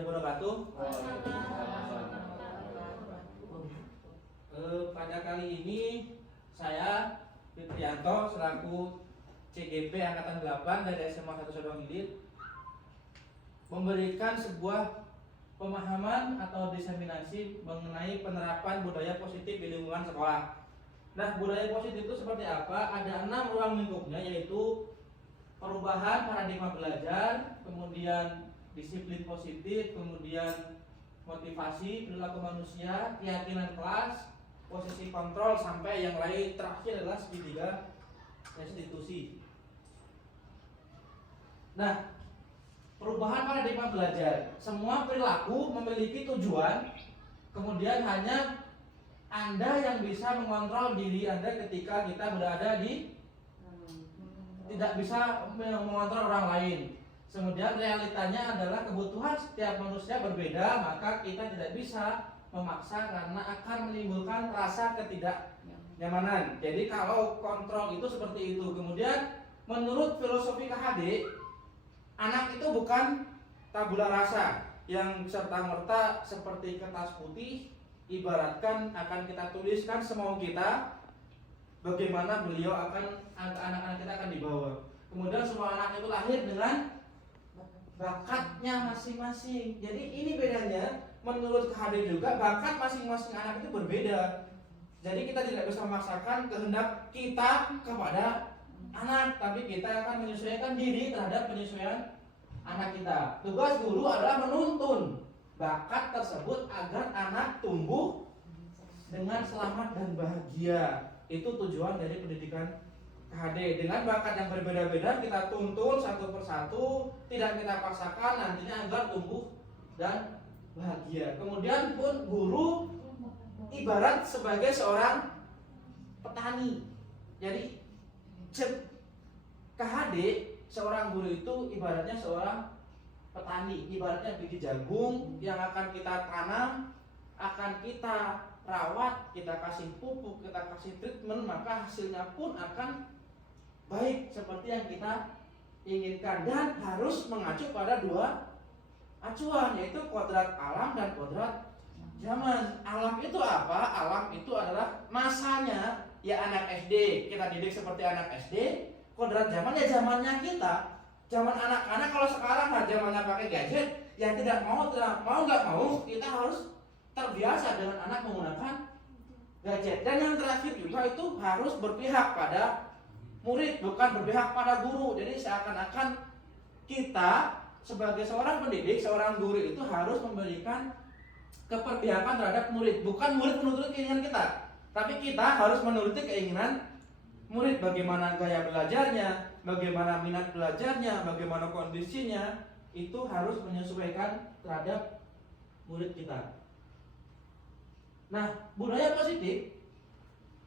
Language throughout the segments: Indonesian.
Wabarakatuh. Pada kali ini saya Fitrianto selaku CGP Angkatan 8 dari SMA 1 Sodong Hilir memberikan sebuah pemahaman atau diseminasi mengenai penerapan budaya positif di lingkungan sekolah. Nah, budaya positif itu seperti apa? Ada 6 ruang lingkupnya, yaitu perubahan paradigma belajar, kemudian disiplin positif, kemudian motivasi, perilaku manusia, keyakinan kelas, posisi kontrol, sampai yang lain. Terakhir adalah segitiga restitusi. Nah, perubahan paradigma belajar, semua perilaku memiliki tujuan, kemudian hanya Anda yang bisa mengontrol diri Anda ketika kita berada di tidak bisa mengontrol orang lain. Kemudian realitanya adalah kebutuhan setiap manusia berbeda, maka kita tidak bisa memaksa karena akan menimbulkan rasa ketidaknyamanan. Jadi kalau kontrol itu seperti itu. Kemudian menurut filosofi KHD, anak itu bukan tabula rasa yang serta-merta seperti kertas putih, ibaratkan akan kita tuliskan semau kita bagaimana beliau akan, anak-anak kita akan dibawa. Kemudian semua anak itu lahir dengan bakatnya masing-masing. Jadi ini bedanya, menurut KHD juga bakat masing-masing anak itu berbeda. Jadi kita tidak bisa memaksakan kehendak kita kepada anak, tapi kita akan menyesuaikan diri terhadap penyesuaian anak kita. Tugas guru adalah menuntun bakat tersebut agar anak tumbuh dengan selamat dan bahagia. Itu tujuan dari pendidikan KHD. Dengan bakat yang berbeda-beda kita tuntun satu persatu, tidak kita paksakan nantinya agar tumbuh dan bahagia. Kemudian pun guru ibarat sebagai seorang petani. Jadi KHD, seorang guru itu ibaratnya seorang petani, ibaratnya biji jagung yang akan kita tanam, akan kita rawat, kita kasih pupuk, kita kasih treatment, maka hasilnya pun akan baik seperti yang kita inginkan, dan harus mengacu pada 2 acuan, yaitu kodrat alam dan kodrat zaman. Alam itu apa? Alam itu adalah masanya ya anak SD, kita didik seperti anak SD. Kodrat zaman ya zamannya kita, zaman anak-anak. Kalau sekarang zamannya pakai gadget, ya tidak mau nggak mau kita harus terbiasa dengan anak menggunakan gadget. Dan yang terakhir juga itu harus berpihak pada murid, bukan berpihak pada guru. Jadi seakan-akan kita sebagai seorang pendidik, seorang guru itu harus memberikan keperpihakan terhadap murid. Bukan murid menuruti keinginan kita, tapi kita harus menuruti keinginan murid. Bagaimana gaya belajarnya, bagaimana minat belajarnya, bagaimana kondisinya, itu harus menyesuaikan terhadap murid kita. Nah, budaya positif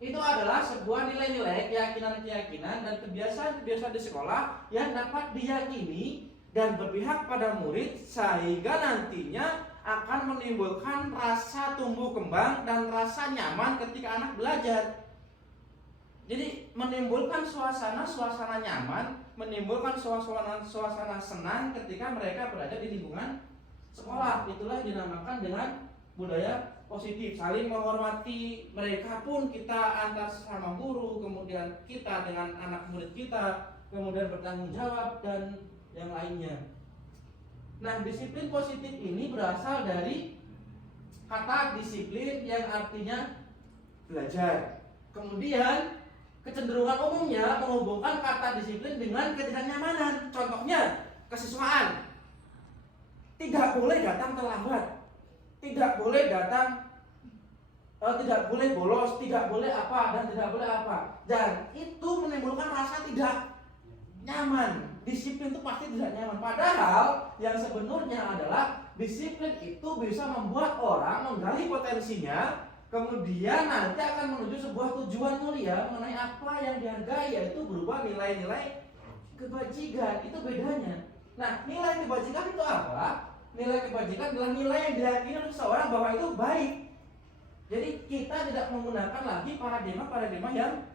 itu adalah sebuah nilai-nilai, keyakinan-keyakinan, dan kebiasaan-kebiasaan di sekolah yang dapat diyakini dan berpihak pada murid, sehingga nantinya akan menimbulkan rasa tumbuh kembang dan rasa nyaman ketika anak belajar. Jadi menimbulkan suasana nyaman, menimbulkan suasana senang ketika mereka berada di lingkungan sekolah. Itulah yang dinamakan dengan budaya positif, saling menghormati. Mereka pun kita antar sama guru, kemudian kita dengan anak murid kita, kemudian bertanggung jawab dan yang lainnya. Nah, disiplin positif ini berasal dari kata disiplin yang artinya belajar. Kemudian kecenderungan umumnya menghubungkan kata disiplin dengan ketidaknyamanan. Contohnya kesiswaan. Tidak boleh datang terlambat, tidak boleh tidak boleh bolos, tidak boleh apa dan tidak boleh apa. Dan itu menimbulkan rasa tidak nyaman. Disiplin itu pasti tidak nyaman. Padahal yang sebenarnya adalah disiplin itu bisa membuat orang menggali potensinya, kemudian nanti akan menuju sebuah tujuan mulia mengenai apa yang dihargai, yaitu berupa nilai-nilai kebajikan. Itu bedanya. Nah, nilai kebajikan itu apa? Nilai kebajikan adalah nilai yang diyakini oleh seseorang bahwa itu baik. Jadi kita tidak menggunakan lagi paradigma yang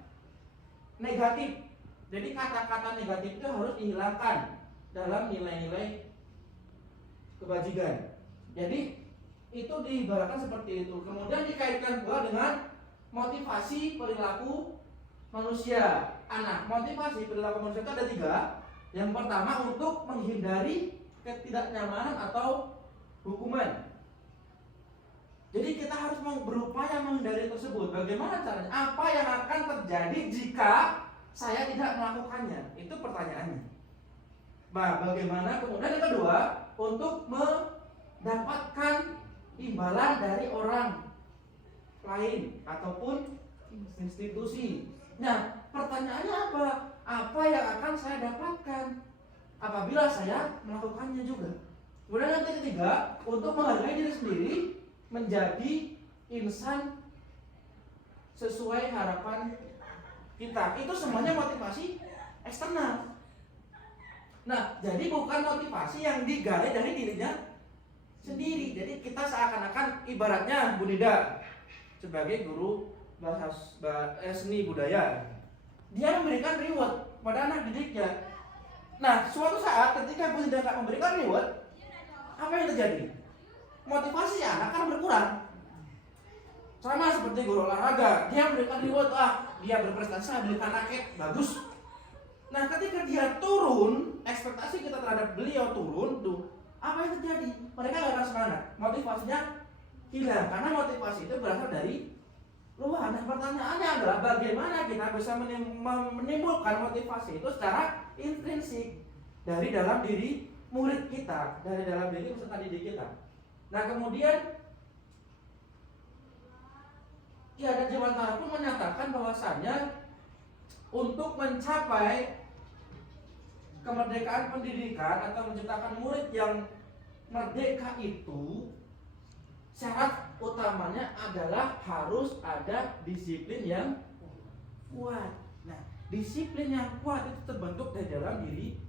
negatif. Jadi kata-kata negatif itu harus dihilangkan dalam nilai-nilai kebajikan. Jadi itu diibaratkan seperti itu. Kemudian dikaitkan pula dengan motivasi perilaku manusia. Motivasi perilaku manusia itu ada 3. Yang pertama untuk menghindari ketidaknyamanan atau hukuman. Jadi kita harus berupaya menghindari tersebut. Bagaimana caranya? Apa yang akan terjadi jika saya tidak melakukannya? Itu pertanyaannya. Nah, bagaimana? Kemudian yang kedua, untuk mendapatkan imbalan dari orang lain ataupun institusi. Nah, pertanyaannya apa? Apa yang akan saya dapatkan apabila saya melakukannya juga? Kemudian yang ketiga, untuk menghargai diri sendiri menjadi insan sesuai harapan kita. Itu semuanya motivasi eksternal. Nah, jadi bukan motivasi yang digali dari dirinya sendiri. Jadi kita seakan-akan ibaratnya Bu Nida sebagai guru seni budaya, dia memberikan reward pada anak didiknya. Nah, suatu saat ketika Bu Nida tidak memberikan reward, apa yang terjadi? Motivasi anak kan berkurang. Sama seperti guru olahraga, dia memberikan reward, dia berprestasi, belikan raket, bagus. Nah, ketika dia turun, ekspektasi kita terhadap beliau turun, apa yang terjadi? Mereka gak akan semangat, motivasinya hilang, karena motivasi itu berasal dari luar. Nah, pertanyaannya adalah bagaimana kita bisa menimbulkan motivasi itu secara intrinsik dari dalam diri murid kita, dari dalam diri peserta didik kita. Nah, kemudian Ki Hajar Dewantara pun menyatakan bahwasannya untuk mencapai kemerdekaan pendidikan atau menciptakan murid yang merdeka itu, syarat utamanya adalah harus ada disiplin yang kuat. Nah, disiplin yang kuat itu terbentuk dari dalam diri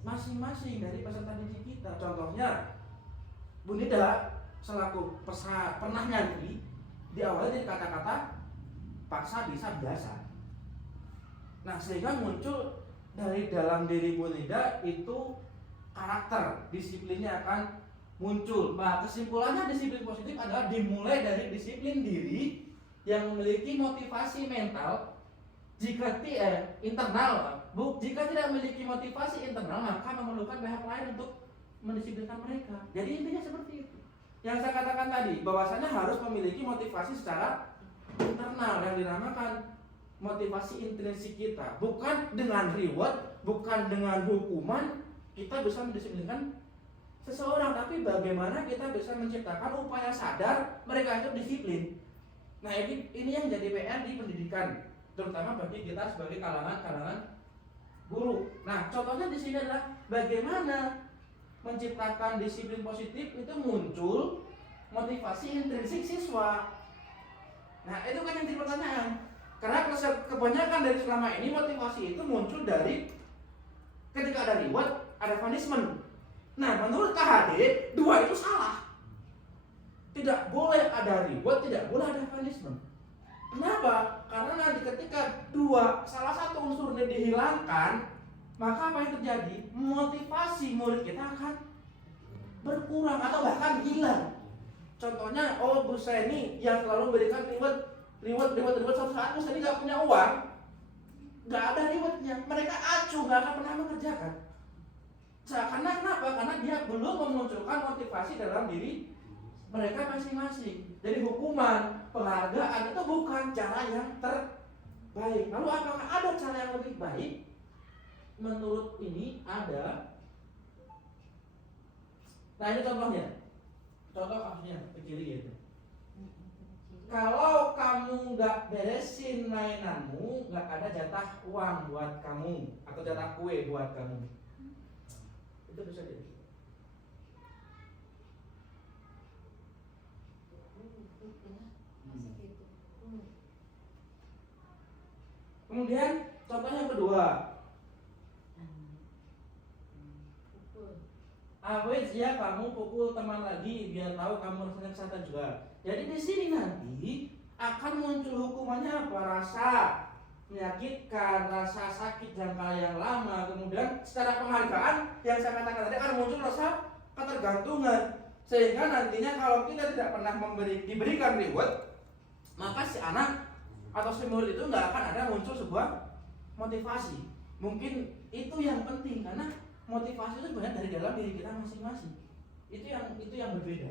masing-masing dari peserta didik kita. Contohnya, Bu Nida selaku pernah nyanyi, diawali dari kata-kata paksa bisa biasa. Nah, sehingga muncul dari dalam diri Bu Nida itu karakter, disiplinnya akan muncul. Nah, kesimpulannya disiplin positif adalah dimulai dari disiplin diri yang memiliki motivasi mental. Jika internal, jika tidak memiliki motivasi internal, maka memerlukan pihak lain untuk mendisiplinkan mereka. Jadi intinya seperti itu. Yang saya katakan tadi, bahwasanya harus memiliki motivasi secara internal yang dinamakan motivasi intrinsik kita. Bukan dengan reward, bukan dengan hukuman kita bisa mendisiplinkan seseorang, tapi bagaimana kita bisa menciptakan upaya sadar mereka itu disiplin. Nah, ini yang jadi PR di pendidikan, terutama bagi kita sebagai kalangan guru. Nah, contohnya di sini adalah bagaimana menciptakan disiplin positif itu muncul motivasi intrinsik siswa. Nah, itu kan yang jadi pertanyaan. Karena kebanyakan dari selama ini motivasi itu muncul dari ketika ada reward, ada punishment. Nah, menurut KHD, 2 itu salah. Tidak boleh ada reward, tidak boleh ada punishment. Kenapa? Karena nanti ketika salah satu unsurnya dihilangkan, maka apa yang terjadi? Motivasi murid kita akan berkurang atau bahkan hilang. Contohnya, Bu Seni yang selalu memberikan reward suatu saat Bu Seni gak punya uang, gak ada rewardnya, mereka acuh, gak akan pernah mengerjakan. Karena kenapa? Karena dia belum memunculkan motivasi dalam diri mereka masing-masing. Jadi hukuman, penghargaan itu bukan cara yang terbaik. Lalu apakah ada cara yang lebih baik? Menurut ini ada. Nah, ini contohnya. Contoh kasusnya kecil gitu. Kalau kamu nggak beresin mainanmu, nggak ada jatah uang buat kamu atau jatah kue buat kamu. Itu bisa jadi. Kemudian contoh yang kedua, Awet ya kamu pukul teman lagi biar tahu kamu rasanya kesehatan juga. Jadi di sini nanti akan muncul hukumannya apa? Rasa menyakitkan, rasa sakit jangka yang lama. Kemudian secara penghargaan yang saya katakan tadi akan muncul rasa ketergantungan. Sehingga nantinya kalau kita tidak pernah diberikan reward, maka si anak atau si murid itu nggak akan ada muncul sebuah motivasi. Mungkin itu yang penting, karena motivasi itu sebenarnya dari dalam diri kita masing-masing. Itu yang berbeda.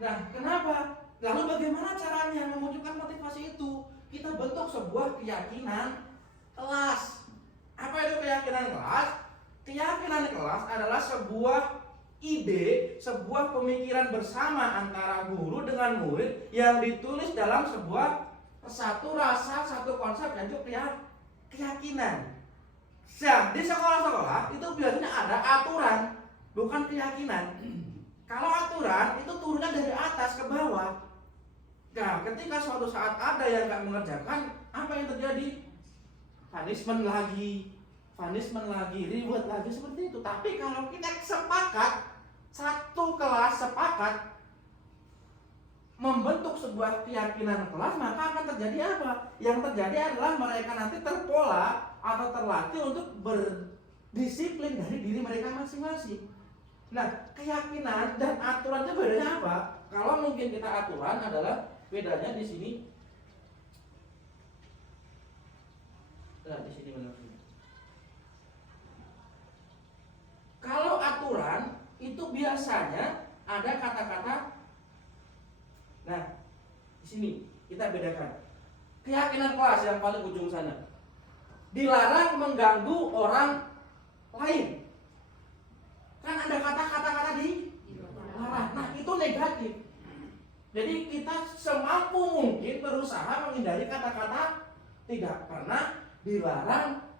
Nah, kenapa? Lalu bagaimana caranya memunculkan motivasi itu? Kita bentuk sebuah keyakinan kelas. Apa itu keyakinan kelas? Keyakinan kelas adalah sebuah ide, sebuah pemikiran bersama antara guru dengan murid yang ditulis dalam sebuah satu rasa, satu konsep, yaitu keyakinan. Di sekolah-sekolah itu biasanya ada aturan, bukan keyakinan. Kalau aturan itu turunnya dari atas ke bawah. Nah, ketika suatu saat ada yang nggak mengerjakan, apa yang terjadi? Punishment lagi, reward lagi, seperti itu. Tapi kalau kita sepakat, satu kelas sepakat membentuk sebuah keyakinan kelas, maka akan terjadi apa? Yang terjadi adalah mereka nanti terpola atau terlatih untuk berdisiplin dari diri mereka masing-masing. Nah, keyakinan dan aturannya bedanya apa? Kalau mungkin kita aturan adalah bedanya di sini. Nah, di sini benar. Kalau aturan itu biasanya ada kata-kata. Nah, di sini kita bedakan. Keyakinan kelas yang paling ujung sana. Dilarang mengganggu orang lain. Kan ada kata-kata di larang. Nah, itu negatif. Jadi kita semampu mungkin berusaha menghindari kata-kata tidak pernah, dilarang,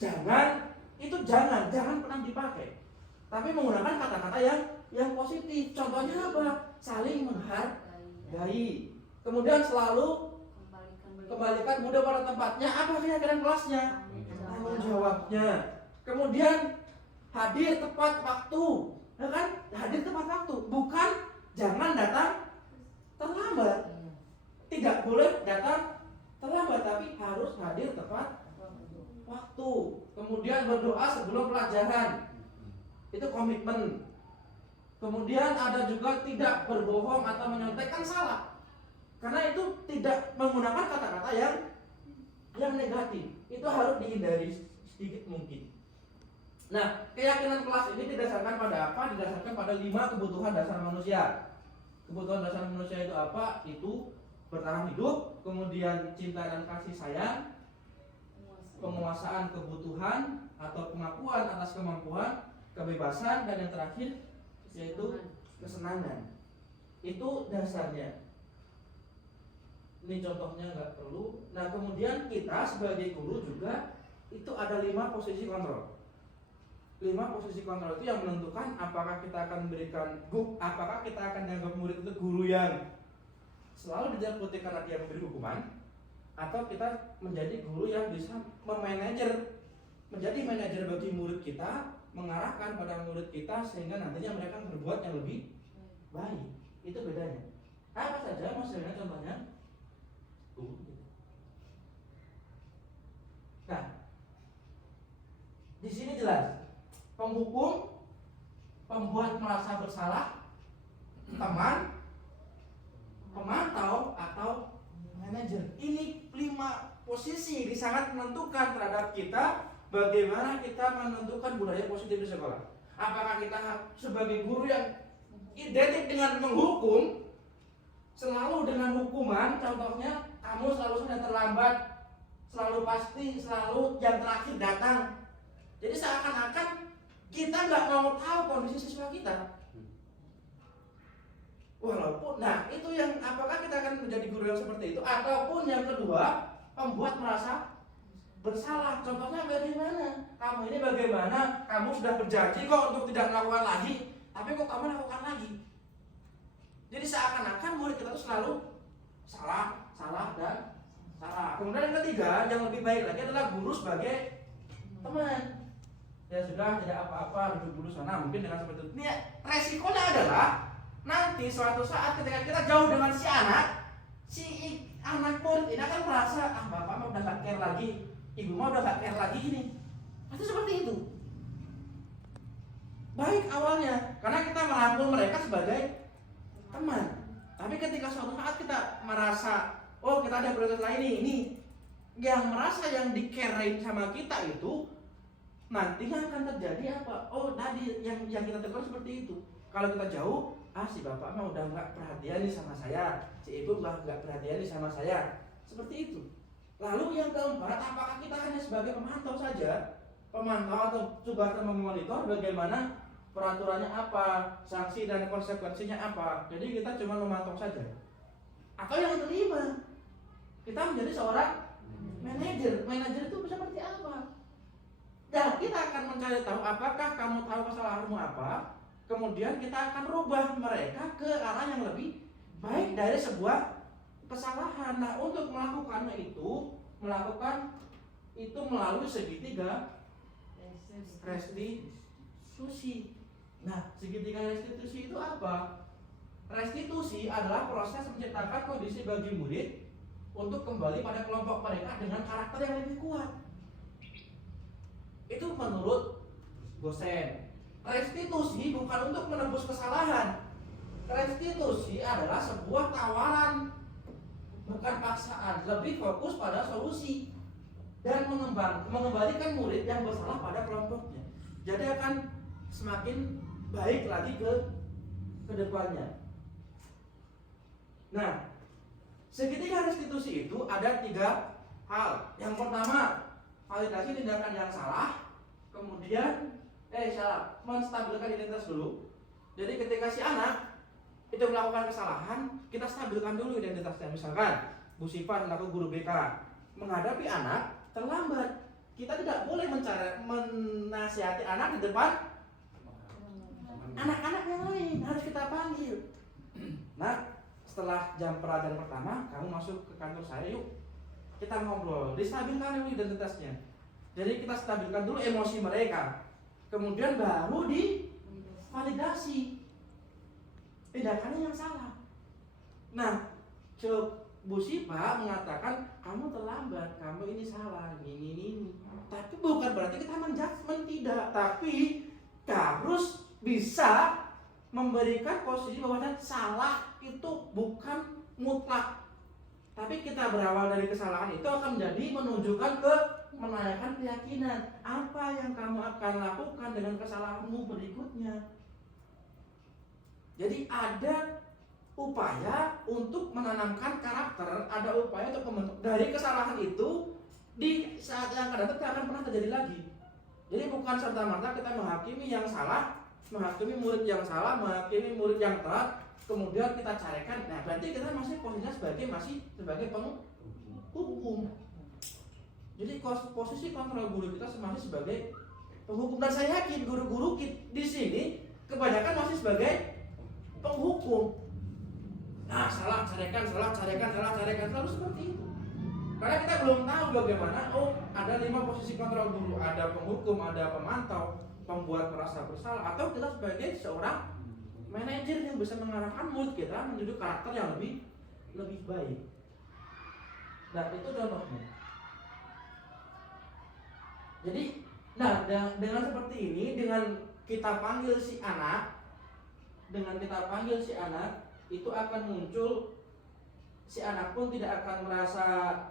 jangan, itu jangan pernah dipakai. Tapi menggunakan kata-kata yang positif. Contohnya apa? Saling menghargai. Kemudian selalu kembalikan mudah pada tempatnya. Apa keyakinan kelasnya? Tanggung jawabnya. Kemudian hadir tepat waktu, ya kan? Hadir tepat waktu, bukan jangan datang terlambat. Tidak boleh datang terlambat, tapi harus hadir tepat waktu. Kemudian berdoa sebelum pelajaran, itu komitmen. Kemudian ada juga tidak berbohong atau menyontekkan salah, karena itu tidak menggunakan kata-kata yang negatif. Itu harus dihindari sedikit mungkin. Nah, keyakinan kelas ini didasarkan pada apa? Didasarkan pada 5 kebutuhan dasar manusia. Kebutuhan dasar manusia itu apa? Itu bertahan hidup, kemudian cinta dan kasih sayang, penguasaan kebutuhan atau pengakuan atas kemampuan, kebebasan, dan yang terakhir yaitu kesenangan. Itu dasarnya. Ini contohnya nggak perlu. Nah, kemudian kita sebagai guru juga itu ada 5 posisi kontrol. 5 posisi kontrol itu yang menentukan apakah kita akan memberikan apakah kita akan dianggap murid itu guru yang selalu dijaputi karena dia memberi hukuman, atau kita menjadi guru yang bisa menjadi manajer bagi murid kita, mengarahkan pada murid kita sehingga nantinya mereka berbuat yang lebih baik. Itu bedanya. Apa saja maksudnya? Contohnya nah, di sini jelas penghukum, pembuat merasa bersalah, teman, pemantau, atau manajer. Ini 5 posisi ini sangat menentukan terhadap kita bagaimana kita menentukan budaya positif di sekolah. Apakah kita sebagai guru yang identik dengan menghukum, selalu dengan hukuman, contohnya kamu selalu sudah terlambat, selalu pasti, selalu yang terakhir datang. Jadi seakan-akan kita nggak mau tahu kondisi siswa kita. Walaupun, nah itu yang apakah kita akan menjadi guru yang seperti itu, ataupun yang kedua membuat merasa bersalah. Contohnya bagaimana? Kamu ini bagaimana? Kamu sudah berjanji kok untuk tidak melakukan lagi, tapi kok kamu lakukan lagi. Jadi seakan-akan murid kita itu selalu salah dan salah. Kemudian yang ketiga, yang lebih baik lagi adalah guru sebagai teman. Ya sudah, tidak apa-apa, duduk dulu sana, mungkin dengan seperti itu. Ini resikonya adalah nanti suatu saat ketika kita jauh dengan si anak murid ini akan merasa, bapak mah udah gak care lagi, ibu mah udah gak care lagi ini. Pasti seperti itu. Baik awalnya, karena kita merangkul mereka sebagai teman. Tapi ketika suatu saat kita merasa, oh kita ada prioritas lain nih, ini yang merasa yang di-carry sama kita itu nantinya akan terjadi apa? Oh tadi yang kita tegur seperti itu. Kalau kita jauh, si bapak mah udah nggak perhatian nih sama saya, si ibu nggak perhatian nih sama saya, seperti itu. Lalu yang keempat, apakah kita hanya sebagai pemantau saja? Pemantau atau tugas memonitor bagaimana peraturannya apa, sanksi dan konsekuensinya apa. Jadi kita cuma memantau saja. Atau yang kelima, kita menjadi seorang manajer. Manajer itu seperti apa? Dan kita akan mencari tahu apakah kamu tahu kesalahanmu apa. Kemudian kita akan rubah mereka ke arah yang lebih baik dari sebuah kesalahan. Nah, untuk melakukan itu melalui segitiga restitusi. Nah, segitiga restitusi itu apa? Restitusi adalah proses menciptakan kondisi bagi murid untuk kembali pada kelompok mereka dengan karakter yang lebih kuat. Itu menurut dosen. Restitusi bukan untuk menebus kesalahan. Restitusi adalah sebuah tawaran, bukan paksaan. Lebih fokus pada solusi dan mengembalikan murid yang bersalah pada kelompoknya. Jadi akan semakin baik lagi ke depannya. Nah, segitiga restitusi itu ada 3 hal. Yang pertama, validasi tindakan yang salah. Kemudian menstabilkan identitas dulu. Jadi ketika si anak itu melakukan kesalahan, kita stabilkan dulu identitasnya. Misalkan Bu Siva selaku guru BK menghadapi anak terlambat, kita tidak boleh menasihati anak di depan anak-anak yang lain, harus kita panggil. Nah, setelah jam pelajaran pertama, kamu masuk ke kantor saya, yuk kita ngobrol. Distabilkan dulu identitasnya. Jadi kita stabilkan dulu emosi mereka, kemudian baru divalidasi tindakannya yang salah. Nah, Bu Siva mengatakan kamu terlambat, kamu ini salah, ini. Tapi bukan berarti kita menjudgment, tidak. Tapi harus bisa memberikan posisi bahwa salah itu bukan mutlak. Tapi kita berawal dari kesalahan itu akan menjadi menunjukkan ke menanyakan keyakinan. Apa yang kamu akan lakukan dengan kesalahanmu berikutnya? Jadi ada upaya untuk menanamkan karakter, ada upaya untuk membentuk dari kesalahan itu di saat yang akan datang tidak akan pernah terjadi lagi. Jadi bukan serta-merta kita menghakimi yang salah, menghakimi murid yang salah, menghakimi murid yang telat, kemudian kita carikan. Nah, berarti kita masih posisinya sebagai penghukum. Jadi posisi kontrol guru kita masih sebagai penghukum, dan saya yakin guru-guru di sini kebanyakan masih sebagai penghukum. Nah, salah carikan, selalu seperti itu. Karena kita belum tahu bagaimana, ada 5 posisi kontrol guru, ada penghukum, ada pemantau, pembuat merasa bersalah, atau kita sebagai seorang manajer yang bisa mengarahkan murid kita menuju karakter yang lebih baik. Nah, itu contohnya. Jadi, dengan seperti ini, dengan kita panggil si anak, itu akan muncul, si anak pun tidak akan merasa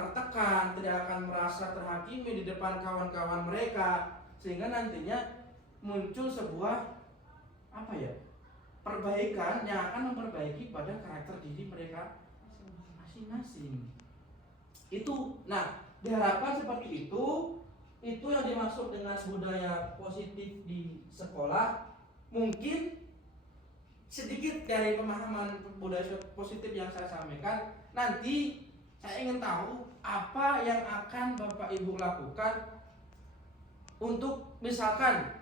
tertekan, tidak akan merasa terhakimi di depan kawan-kawan mereka, sehingga nantinya muncul sebuah perbaikan yang akan memperbaiki pada karakter diri mereka masing-masing. Itu, diharapkan seperti itu yang dimaksud dengan budaya positif di sekolah. Mungkin sedikit dari pemahaman budaya positif yang saya sampaikan. Nanti saya ingin tahu apa yang akan Bapak Ibu lakukan untuk, misalkan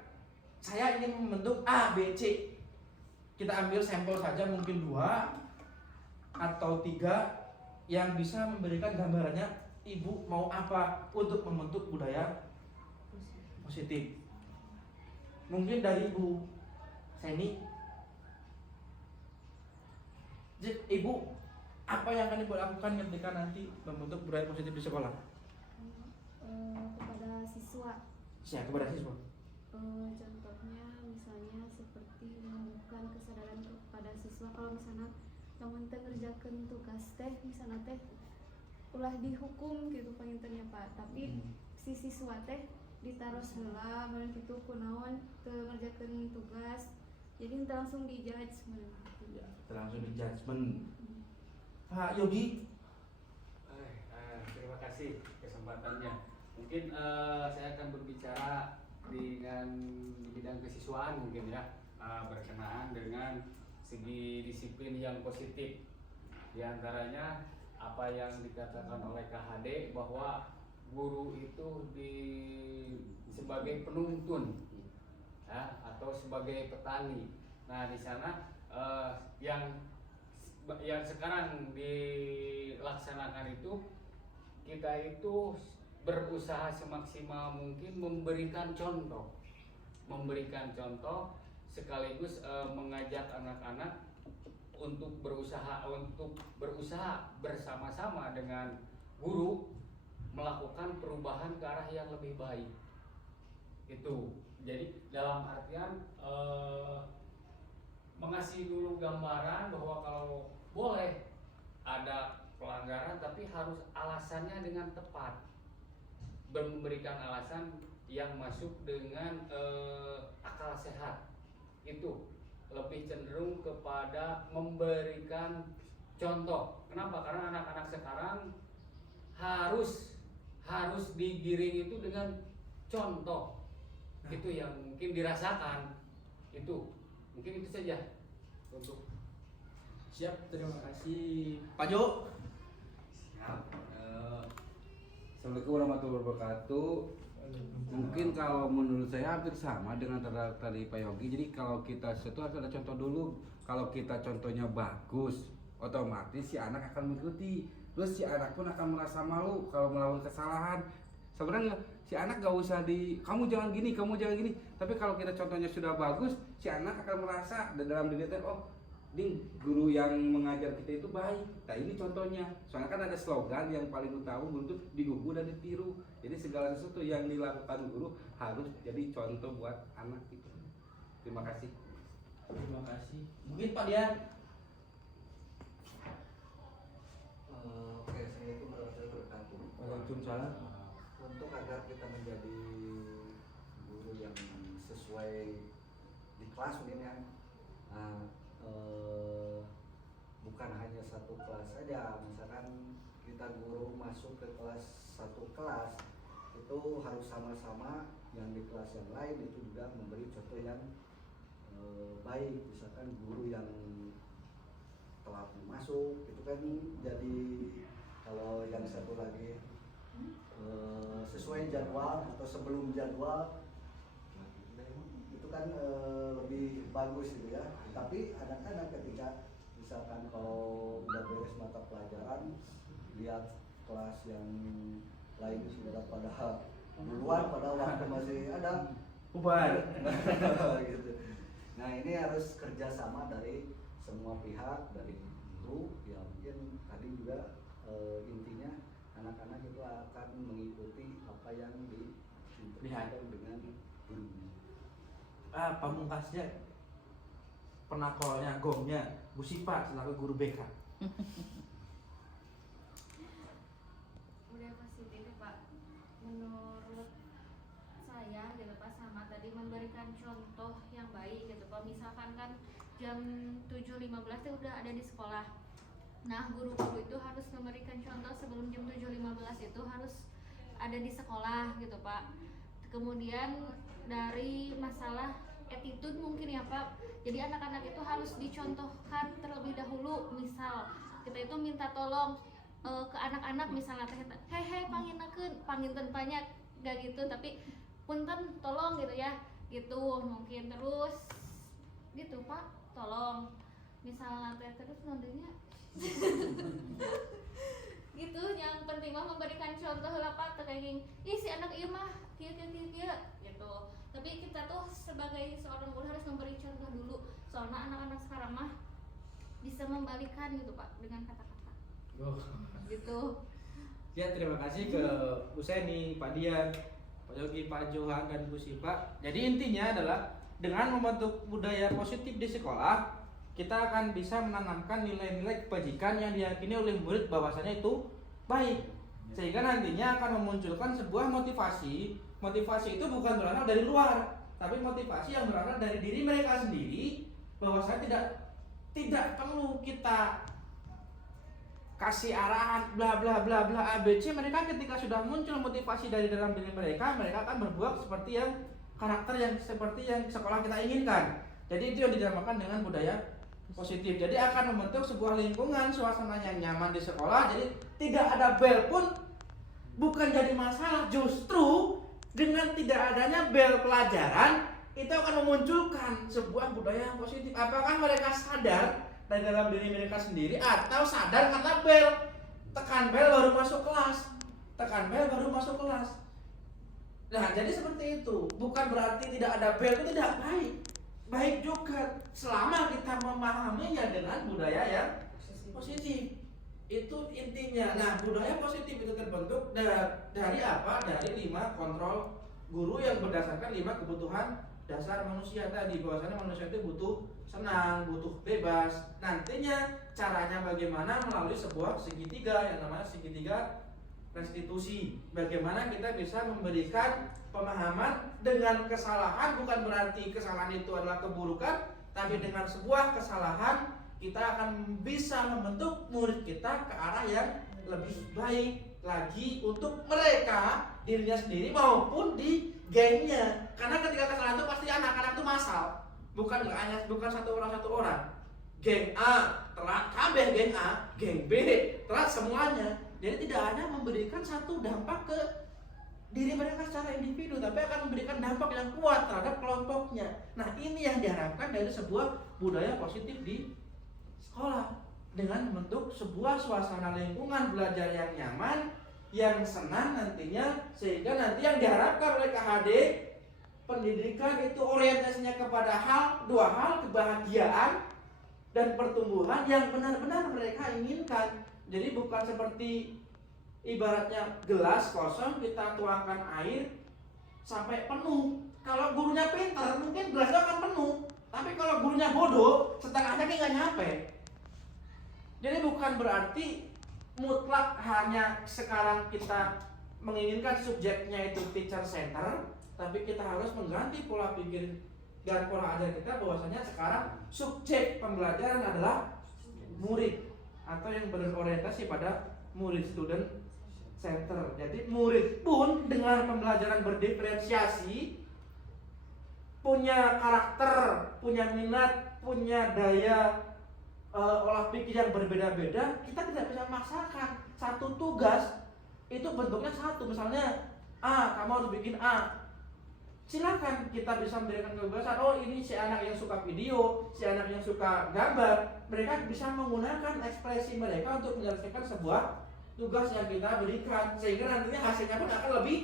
saya ingin membentuk A, B, C. Kita ambil sampel saja, mungkin 2 atau 3 yang bisa memberikan gambarannya Ibu mau apa untuk membentuk budaya positif. Mungkin dari Ibu Seni. Ibu, apa yang akan Ibu lakukan ketika nanti membentuk budaya positif di sekolah? Kepada siswa. Kepada siswa. Contohnya misalnya seperti menumbuhkan kesadaran kepada siswa kalau misalnya namun teh ngerjakeun tugas teh misalnya teh ulah dihukum gitu pangintennya Pak, tapi si siswa teh ditaruh heula mun kitu kunaon teu ngerjakeun tugas jadi teu langsung dijudge Ya, langsung di judgement. Pak Yogi. Terima kasih kesempatannya. Mungkin saya akan berbicara dengan di bidang kesiswaan mungkin ya, berkenaan dengan segi disiplin yang positif. Di antaranya apa yang dikatakan oleh KHD bahwa guru itu sebagai penuntun ya, atau sebagai petani. Nah di sana yang sekarang dilaksanakan itu kita itu berusaha semaksimal mungkin memberikan contoh sekaligus mengajak anak-anak untuk berusaha bersama-sama dengan guru melakukan perubahan ke arah yang lebih baik. Itu jadi dalam artian mengasih dulu gambaran bahwa kalau boleh ada pelanggaran tapi harus alasannya dengan tepat, memberikan alasan yang masuk dengan akal sehat. Itu lebih cenderung kepada memberikan contoh. Kenapa? Karena anak-anak sekarang harus digiring itu dengan contoh. Itu yang mungkin dirasakan. Itu mungkin itu saja untuk. Siap, terima kasih Pak Jo. Siap. Assalamualaikum warahmatullahi wabarakatuh. Mungkin kalau menurut saya hampir sama dengan tadi Pak Yogi. Jadi kalau kita itu harus ada contoh dulu. Kalau kita contohnya bagus, otomatis si anak akan mengikuti. Terus si anak pun akan merasa malu kalau melakukan kesalahan. Sebenarnya si anak gak usah kamu jangan gini, Tapi kalau kita contohnya sudah bagus, si anak akan merasa dalam diri kita, oh, ding, guru yang mengajar kita itu baik. Nah ini contohnya. Soalnya kan ada slogan yang paling utama untuk digugu dan ditiru. Jadi segala sesuatu yang dilakukan guru harus jadi contoh buat anak itu. Terima kasih. Terima kasih. Mungkin Pak Dian. Oke, Assalamualaikum warahmatullahi wabarakatuh. Waalaikumsalam. Untuk agar kita menjadi guru yang sesuai di kelas mungkin ya, bukan hanya satu kelas saja. Misalkan kita guru masuk ke satu kelas itu harus sama-sama yang di kelas yang lain itu juga memberi contoh yang baik. Misalkan guru yang telat masuk itu kan jadi, kalau yang satu lagi sesuai jadwal atau sebelum jadwal itu kan lebih bagus gitu ya. Tapi anak-anak ketika misalkan kalau udah beres mata pelajaran lihat kelas yang lain sudah pada duluan pada waktu masih ada Bubar. gitu. Nah ini harus kerjasama dari semua pihak, dari guru ya, mungkin tadi juga intinya anak-anak itu akan mengikuti apa yang diinstruksikan dengan gurunya. Pamungkasnya penakolnya gongnya Bu Sipa selaku guru BK. Udah positif ya Pak. Menurut saya gitu Pak, sama tadi memberikan contoh yang baik gitu Pak. Misalkan kan jam 7.15 itu udah ada di sekolah. Nah guru-guru itu harus memberikan contoh sebelum jam 7.15 itu harus ada di sekolah gitu Pak. Kemudian dari masalah attitude mungkin ya Pak, jadi anak-anak itu harus dicontohkan terlebih dahulu. Misal kita itu minta tolong ke anak-anak, misalnya hehe panginten banyak gak gitu, tapi punten tolong gitu ya gitu mungkin. Terus gitu Pak, tolong misalnya terus nondenya gitu. Yang penting mah memberikan contoh lah Pak, terkait ih si anak ieu mah kieu gitu. Tapi kita tuh sebagai seorang guru harus memberi contoh dulu, soalnya anak-anak sekarang mah bisa membalikan gitu Pak dengan kata-kata. Gitu. Ya terima kasih ke Bu Seni, Pak Dian. Pak Yogi, Pak Johan, dan Bu Siva. Jadi intinya adalah dengan membentuk budaya positif di sekolah, kita akan bisa menanamkan nilai-nilai kebajikan yang diyakini oleh murid bahwasanya itu baik. Sehingga nantinya akan memunculkan sebuah motivasi. Motivasi itu bukan berasal dari luar, tapi motivasi yang berasal dari diri mereka sendiri, bahwasanya tidak perlu kita kasih arahan bla bla bla bla ABC. Mereka ketika sudah muncul motivasi dari dalam diri mereka akan berbuat seperti yang karakter yang seperti yang sekolah kita inginkan. Jadi itu yang dinamakan dengan budaya positif. Jadi akan membentuk sebuah lingkungan suasana yang nyaman di sekolah. Jadi tidak ada bel pun bukan jadi masalah, justru dengan tidak adanya bel pelajaran itu akan memunculkan sebuah budaya yang positif. Apakah mereka sadar dari dalam diri mereka sendiri atau sadar karena bel, tekan bel baru masuk kelas, tekan bel baru masuk kelas. Nah jadi seperti itu, bukan berarti tidak ada bel itu tidak baik, baik juga selama kita memahaminya dengan budaya yang positif. Itu intinya. Nah budaya positif itu terbentuk dari apa? Dari 5 kontrol guru yang berdasarkan 5 kebutuhan dasar manusia tadi, bahwasanya manusia itu butuh senang, butuh bebas. Nantinya caranya bagaimana? Melalui sebuah segitiga yang namanya segitiga restitusi. Bagaimana kita bisa memberikan pemahaman dengan kesalahan, bukan berarti kesalahan itu adalah keburukan, tapi dengan sebuah kesalahan kita akan bisa membentuk murid kita ke arah yang lebih baik lagi untuk mereka, dirinya sendiri maupun di gengnya. Karena ketika kesalahan itu pasti anak-anak itu masal, bukan satu orang. Geng A telat kabeh, geng A, geng B telat semuanya. Jadi tidak hanya memberikan satu dampak ke diri mereka secara individu, tapi akan memberikan dampak yang kuat terhadap kelompoknya. Nah ini yang diharapkan dari sebuah budaya positif di sekolah, dengan membentuk sebuah suasana lingkungan belajar yang nyaman, yang senang nantinya, sehingga nanti yang diharapkan oleh KHD pendidikan itu orientasinya kepada dua hal, kebahagiaan dan pertumbuhan yang benar-benar mereka inginkan. Jadi bukan seperti ibaratnya gelas kosong kita tuangkan air sampai penuh. Kalau gurunya pintar mungkin gelasnya akan penuh, tapi kalau gurunya bodoh setengahnya nggak nyampe. Jadi bukan berarti mutlak hanya sekarang kita menginginkan subjeknya itu teacher center, tapi kita harus mengganti pola pikir dan pola ajar kita bahwasanya sekarang subjek pembelajaran adalah murid atau yang berorientasi pada murid, student center. Jadi murid pun dengan pembelajaran berdiferensiasi, punya karakter, punya minat, punya daya olah pikir yang berbeda-beda, kita tidak bisa memaksakan satu tugas itu bentuknya satu. Misalnya A, kamu harus bikin A, silakan kita bisa memberikan kebebasan. Oh ini si anak yang suka video, si anak yang suka gambar, mereka bisa menggunakan ekspresi mereka untuk menyelesaikan sebuah tugas yang kita berikan, sehingga nantinya hasilnya pun akan lebih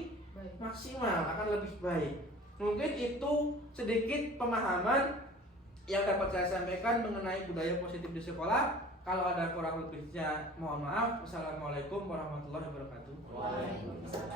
maksimal, akan lebih baik. Mungkin itu sedikit pemahaman yang dapat saya sampaikan mengenai budaya positif di sekolah. Kalau ada kurang lebihnya mohon maaf. Wassalamualaikum warahmatullahi wabarakatuh. Waalaikumsalam.